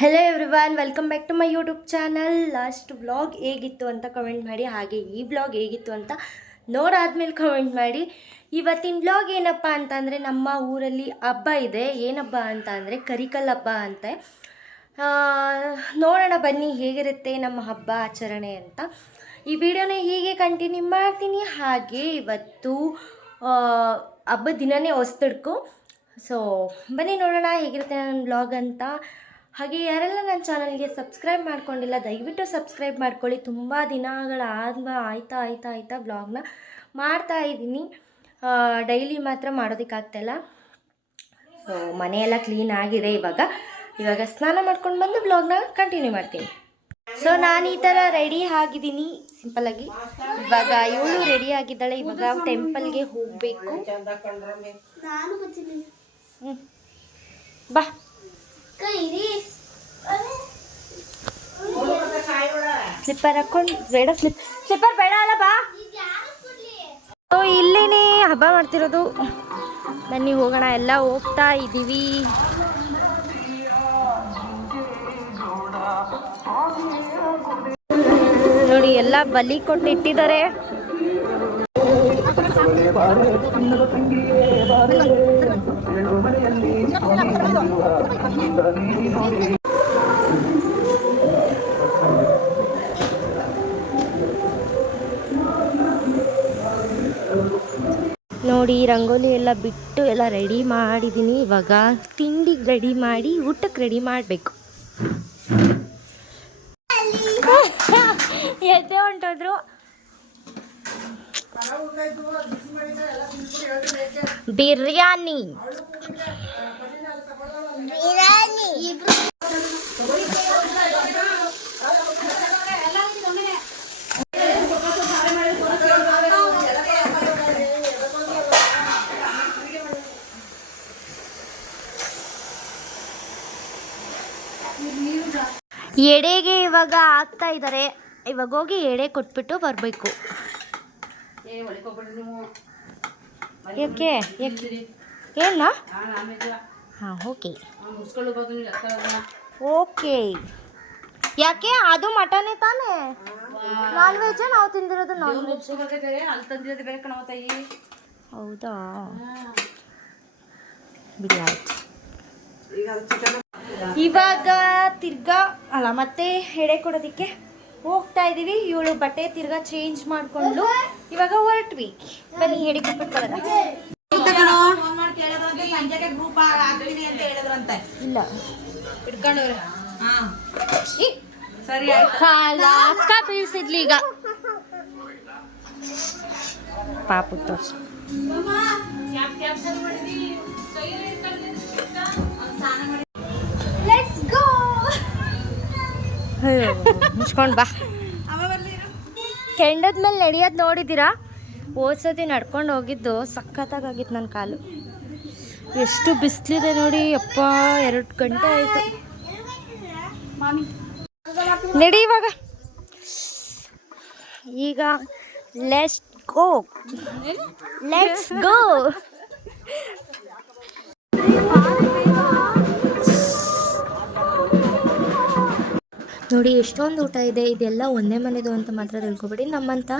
Hello everyone welcome back to my YouTube channel last vlog ಹೇಗಿತ್ತು ಅಂತ comment ಮಾಡಿ, ಹಾಗೆ ಈ ವ್ಲಾಗ್ ಹೇಗಿತ್ತು ಅಂತ ನೋಡಾದ್ಮೇಲೆ ಕಮೆಂಟ್ ಮಾಡಿ. ಇವತ್ತಿನ ವ್ಲಾಗ್ ಏನಪ್ಪ ಅಂತಂದರೆ, ನಮ್ಮ ಊರಲ್ಲಿ ಹಬ್ಬ ಇದೆ. ಏನಪ್ಪ ಅಂತ ಅಂದರೆ ಕರಿಕಲ್ ಹಬ್ಬ ಅಂತೆ. ನೋಡೋಣ ಬನ್ನಿ ಹೇಗಿರುತ್ತೆ ನಮ್ಮ ಹಬ್ಬ ಆಚರಣೆ ಅಂತ. ಈ ವಿಡಿಯೋನ ಹೀಗೆ ಕಂಟಿನ್ಯೂ ಮಾಡ್ತೀನಿ. ಹಾಗೆ ಇವತ್ತು ಹಬ್ಬದ ದಿನವೇ ಹೊಸ್ತಿಡ್ಕು ಸೊ ಬನ್ನಿ ನೋಡೋಣ ಹೇಗಿರುತ್ತೆ ನನ್ನ ಬ್ಲಾಗ್ ಅಂತ. ಹಾಗೆ ಯಾರೆಲ್ಲ ನನ್ನ ಚಾನಲ್ಗೆ ಸಬ್ಸ್ಕ್ರೈಬ್ ಮಾಡ್ಕೊಂಡಿಲ್ಲ ದಯವಿಟ್ಟು ಸಬ್ಸ್ಕ್ರೈಬ್ ಮಾಡ್ಕೊಳ್ಳಿ. ತುಂಬ ದಿನಗಳಾದ ಆಯ್ತಾ ಆಯ್ತಾ ಆಯ್ತಾ ಬ್ಲಾಗ್ನ ಮಾಡ್ತಾ ಇದ್ದೀನಿ. ಡೈಲಿ ಮಾತ್ರ ಮಾಡೋದಕ್ಕಾಗ್ತಾಯಿಲ್ಲ ಸೊ ಮನೆಯೆಲ್ಲ ಕ್ಲೀನ್ ಆಗಿದೆ ಇವಾಗ. ಇವಾಗ ಸ್ನಾನ ಮಾಡ್ಕೊಂಡು ಬಂದು ಬ್ಲಾಗ್ನ ಕಂಟಿನ್ಯೂ ಮಾಡ್ತೀನಿ. ಸೊ ನಾನು ಈ ಥರ ರೆಡಿ ಆಗಿದ್ದೀನಿ. ಸಿಂಪಲ್ಲಾಗಿ ಇವಾಗ ಇವಳು ರೆಡಿ ಆಗಿದ್ದಾಳೆ. ಇವಾಗ ಟೆಂಪಲ್ಗೆ ಹೋಗಬೇಕು. ಹ್ಞೂ ಬಾ. ಸ್ಲಿಪ್ಪರ್ ಹಾಕೊಂಡು ಬೇಡ ಸ್ಲಿಪ್ ಸ್ಲಿಪ್ಪರ್ ಬೇಡ ಅಲ್ಲ ಬಾ. ಸೊ ನೀ ಹಬ್ಬ ಮಾಡ್ತಿರೋದು. ಬನ್ನಿ ಹೋಗೋಣ. ಎಲ್ಲ ಹೋಗ್ತಾ ಇದ್ದೀವಿ ನೋಡಿ, ಎಲ್ಲ ಬಲಿ ಕೊಟ್ಟು ನೋಡಿ ನೋಡಿ ರಂಗೋಲಿ ಎಲ್ಲ ಬಿಟ್ಟು ಎಲ್ಲ ರೆಡಿ ಮಾಡಿದ್ದೀನಿ ಇವಾಗ ತಿಂಡಿಗೆ ರೆಡಿ ಮಾಡಿ, ಊಟಕ್ಕೆ ರೆಡಿ ಮಾಡಬೇಕು. ಎದ್ದೆ ಹೊಂಟೋದ್ರು. ಬಿರಿಯಾನಿ. ಎಡೆಗೆ ಇವಾಗ ಆಗ್ತಾ ಇದ್ದಾರೆ ಇವಾಗ ಹೋಗಿ ಎಡೆ ಕೊಟ್ಬಿಟ್ಟು ಬರಬೇಕು. ಯಾಕೆ ಏನ ಹಾಂ ಓಕೆ. ಓಕೆ. ಯಾಕೆ? ಅದು ಮಟನೇ ತಾನೇ? ನಾನ್ ವೆಜ್ ನಾವು ತಿಂದಿರೋದು ನಾನ್ ವೆಜ್ ಹೌದಾ? ಬಿಡಿ ಆಯ್ತು. ಇವಾಗ ತಿರ್ಗಾ ಅಲ್ಲ ಮತ್ತೆ ಎಡೆ ಕೊಡೋದಕ್ಕೆ? ಹೋಗ್ತಾ ಇದೀವಿ. ಇವಳು ಬಟ್ಟೆ ತಿರ್ಗಾ ಚೇಂಜ್ ಮಾಡ್ಕೊಂಡು ಇವಾಗ ಹೊರಟ್ವಿ ಬನ್ನಿ ಹೇಳಿ ಹೇಳಿದ್ರಂತೆ. ಇಲ್ಲ. ಸರಿ ಆಯ್ತು. ಕಾಲ ಅಕ್ಕ ಬೀಳ್ಸಿದ್ಲಿ ಈಗ. ಪಾಪು ತೋರ್ಸು ಲೆಟ್ಸ್ ಗೋ ಮುಚ್ಕೊಂಡು ಬಾ. ಕೆಂಡದ ಮೇಲೆ ನಡೆಯೋದು ನೋಡಿದ್ದೀರಾ? ಓದ್ಸತಿ ನಡ್ಕೊಂಡು ಹೋಗಿದ್ದು ಸಖತ್ತಾಗಿತ್ತು ನನ್ನ ಕಾಲು. ಎಷ್ಟು ಬಿಸಿಲಿದೆ ನೋಡಿ ಅಪ್ಪ ಎರಡು ಗಂಟೆ ಆಯಿತು. ನಡಿ ಇವಾಗ. ಈಗ ಲೆಟ್ಸ್ ಗೋ ಲೆಟ್ಸ್ ಗೋ ನೋಡಿ, ಎಷ್ಟೊಂದು ಊಟ ಇದೆ. ಇದೆಲ್ಲ ಒಂದೇ ಮನೆದು ಅಂತ ಮಾತ್ರ ತಿಳ್ಕೊಬೇಡಿ. ನಮ್ಮಂಥ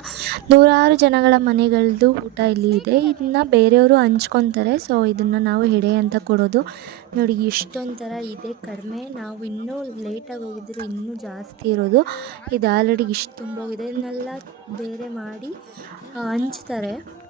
ನೂರಾರು ಜನಗಳ ಮನೆಗಳದ್ದು ಊಟ ಇಲ್ಲಿ ಇದೆ. ಇದನ್ನ ಬೇರೆಯವರು ಹಂಚ್ಕೊತಾರೆ. ಸೊ, ಇದನ್ನು ನಾವು ಹೆಡೆ ಅಂತ ಕೊಡೋದು. ನೋಡಿ ಎಷ್ಟೊಂದು ಥರ ಇದೆ. ಕಡಿಮೆ ನಾವು ಇನ್ನೂ ಲೇಟಾಗಿ ಹೋಗಿದ್ರೆ ಇನ್ನೂ ಜಾಸ್ತಿ ಇರೋದು. ಇದು ಆಲ್ರೆಡಿ ಇಷ್ಟು ತುಂಬೋಗಿದೆ. ಇದನ್ನೆಲ್ಲ ಬೇರೆ ಮಾಡಿ ಹಂಚ್ತಾರೆ.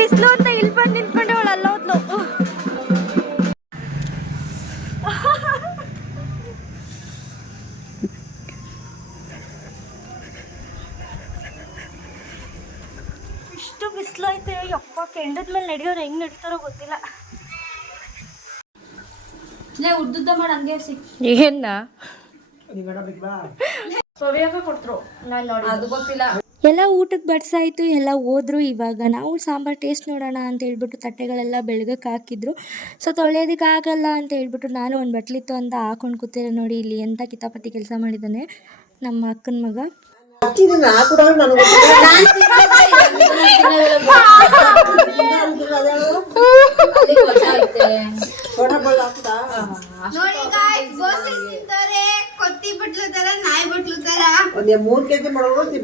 ಬಿಸಿಲು ಅಂತ ಇಲ್ಲಿ ಬಂದು ನಿಂತ್ಕೊಂಡೆ ಅವಳು ಅಲ್ಲ ಹೋದ್ಲು ಇಷ್ಟು ಬಿಸಿಲು ಐತೆ ಯಪ್ಪ ಕೆಂಡದ ಮೇಲೆ ನಡೆಯೋರು ಹೆಂಗ್ ನಡೀತಾರೋ ಗೊತ್ತಿಲ್ಲ. ಲೇ ಉದ್ದುದ್ದ ಮಾಡಿ ಹಂಗೆ ಸಿ ಏನ? ಸೋವಿಯಾಗ ಕೊಡ್ತರು ನಾನು ನೋಡಿ ಅದು ಗೊತ್ತಿಲ್ಲ. ಎಲ್ಲ ಊಟಕ್ಕೆ ಬಡ್ಸಾಯಿತು ಎಲ್ಲ ಹೋದ್ರು ಇವಾಗ. ನಾವು ಸಾಂಬಾರು ಟೇಸ್ಟ್ ನೋಡೋಣ ಅಂತ ಹೇಳ್ಬಿಟ್ಟು ತಟ್ಟೆಗಳೆಲ್ಲ ಬೆಳಗಕ್ಕೆ ಹಾಕಿದ್ರು. ಸೊ ತೊಳೆಯೋದಕ್ಕೆ ಆಗಲ್ಲ ಅಂತ ಹೇಳ್ಬಿಟ್ಟು ನಾನು ಒಂದು ಬಟ್ಲಿತ್ತು ಅಂತ ಹಾಕೊಂಡು ಕೂತಿರೋ ನೋಡಿ ಇಲ್ಲಿ ಎಂಥ ಕಿತಾಪತಿ ಕೆಲಸ ಮಾಡಿದ್ದಾನೆ ನಮ್ಮ ಅಕ್ಕನ ಮಗ. ನೋಡಿ ಒಂದೇ ಮೂರ್ ಕೆಜಿ ಮಾಡೋದು ನೋಡಿ.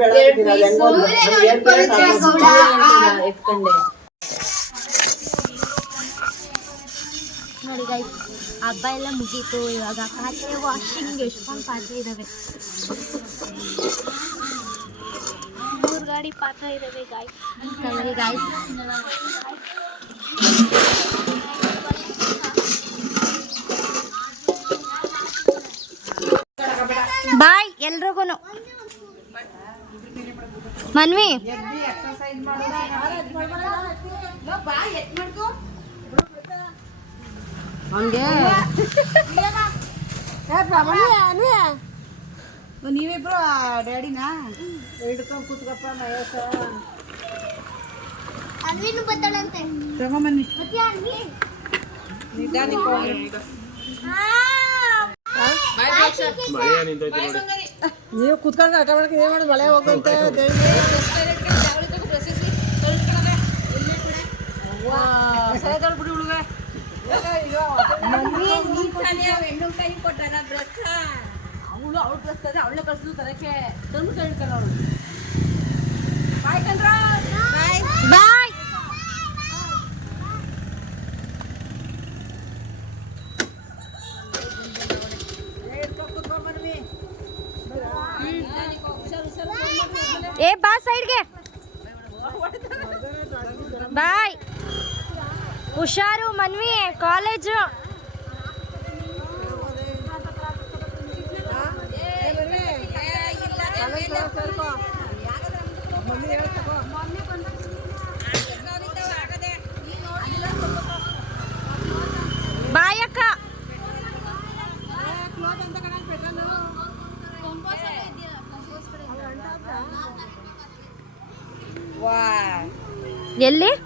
ಎತ್ಕೊಂಡೆ. ಗೈಸ್ ಹಬ್ಬ ಎಲ್ಲ ಮುಗೀತು. ಇವಾಗ ಪಾತ್ರೆ ವಾಷಿಂಗ್ ಎಷ್ಟೊಂದು ಪಾತ್ರೆ ಇದ್ದಾವೆ ಮೂರು ಗಾಡಿ ಪಾತ್ರೆ ಇದ್ದಾವೆ ಗಾಯ್ಸ್ ಗಾಯ್ಸ್ ಬಾಯ್ ಎಲ್ರಿಗೂ ಮನ್ವಿ. ನೀವಿಬ್ರು ಡ್ಯಾಡಿನಾ? ಹಿಡ್ಕೊಂಡು ಕೂತ್ಕಪ್ಪ ಮಹೇಶ. ಅನ್ವಿನು ಬತ್ತಳಂತೆ ತಗೊಂಬನ್ನಿ ಮತ್ತೆ ಅನ್ವಿ ನಿಧಾನಕ್ಕೆ ಹೋಗಿ ನೀವು ಕುತ್ಕೊಂಡು ಆಟ ಮಾಡಕ್ಕೆ ಏನ್ ಮಾಡಿ ಮಳೆ ಹೋಗಂತೆ ಅವಳು ಅವಳು ಕಳಿಸ್ತದೆ ಅವಳೇ ಕಳಿಸಿದ್ರು ತರಕ್ಕೆ ತಂದು ಕೈ ಹಿಡ್ಕಲ್ಲ ಅವಳು. ಬಾಯ್ ಕಂದ್ರ ಬಾಯ್ ಏ ಬಾ ಸೈಡ್ಗೆ ಬಾಯ್ ಹುಷಾರು ಮನ್ವಿ ಕಾಲೇಜು ಬಾಯ್ ಅಕ್ಕ ವಾ ಎಲ್ಲಿ